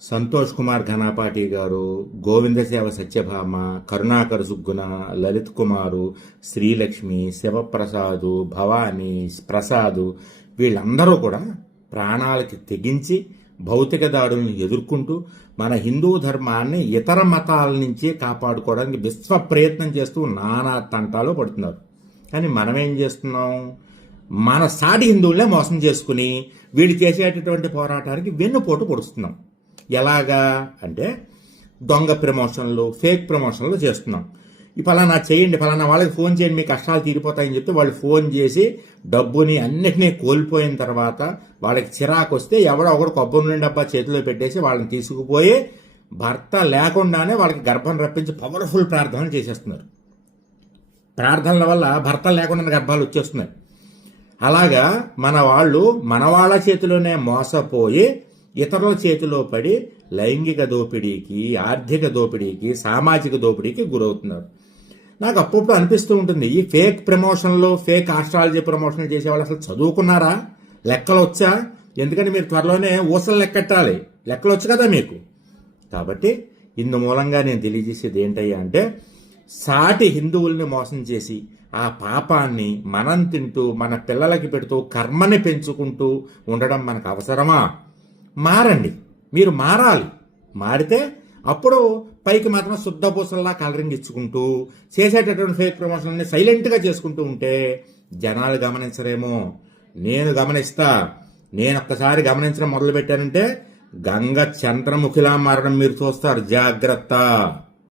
సంతోష్ కుమార్ ఘనాపాటి గారు, గోవిందసేవ సత్యభామ, కరుణాకర్ సుగ్గున, లలిత్ కుమారు, శ్రీలక్ష్మి, శివప్రసాదు, భవానీ, ప్రసాదు వీళ్ళందరూ కూడా ప్రాణాలకి తెగించి భౌతిక దాడులను ఎదుర్కొంటూ మన హిందూ ధర్మాన్ని ఇతర మతాల నుంచి కాపాడుకోవడానికి విశ్వ ప్రయత్నం చేస్తూ నానా తంటాలు పడుతున్నారు. కానీ మనం ఏం చేస్తున్నాం? మన సాటి హిందువులనే మోసం చేసుకుని వీళ్ళు చేసేటటువంటి పోరాటానికి వెన్నుపోటు పొడుస్తున్నాం. ఎలాగా అంటే దొంగ ప్రమోషన్లు, ఫేక్ ప్రమోషన్లు చేస్తున్నాం. ఈ ఫలానా చేయండి, ఫలానా వాళ్ళకి ఫోన్ చేయండి, మీ కష్టాలు తీరిపోతాయని చెప్పి వాళ్ళు ఫోన్ చేసి డబ్బుని అన్నిటినీ కోల్పోయిన తర్వాత వాళ్ళకి చిరాకు వస్తే ఎవడో ఒకడు కొబ్బరి నూనె డబ్బా చేతిలో పెట్టేసి వాళ్ళని తీసుకుపోయి భర్త లేకుండానే వాళ్ళకి గర్భం రప్పించి పవర్ఫుల్ ప్రార్థనలు చేసేస్తున్నారు. ప్రార్థనల వల్ల భర్త లేకుండా గర్భాలు వచ్చేస్తున్నాయి. అలాగా మన వాళ్ళ చేతిలోనే మోసపోయి ఇతరుల చేతిలో పడి లైంగిక దోపిడీకి, ఆర్థిక దోపిడీకి, సామాజిక దోపిడీకి గురవుతున్నారు. నాకు అప్పుడప్పుడు అనిపిస్తూ ఉంటుంది, ఈ ఫేక్ ప్రమోషన్లు, ఫేక్ ఆస్ట్రాలజీ ప్రమోషన్లు చేసేవాళ్ళు అసలు చదువుకున్నారా? లెక్కలు వచ్చా? ఎందుకంటే మీరు త్వరలోనే ఊసలు లెక్కెట్టాలి, లెక్కలు వచ్చు కదా మీకు. కాబట్టి ఇందు మూలంగా నేను తెలియజేసేది ఏంటయ్యా అంటే, సాటి హిందువుల్ని మోసం చేసి ఆ పాపాన్ని మనం తింటూ మన పిల్లలకి పెడుతూ కర్మని పెంచుకుంటూ ఉండడం మనకు అవసరమా? మారండి, మీరు మారాలి. మారితే అప్పుడు పైకి మాత్రం శుద్ధపూసల్లా కలరింగ్ ఇచ్చుకుంటూ చేసేటటువంటి ఫేక్ ప్రమోషన్ని సైలెంట్గా చేసుకుంటూ ఉంటే జనాలు గమనించరేమో. నేను గమనిస్తా. నేను ఒక్కసారి గమనించడం మొదలు పెట్టానంటే గంగ చంద్రముఖిలా మారడం మీరు చూస్తారు. జాగ్రత్త.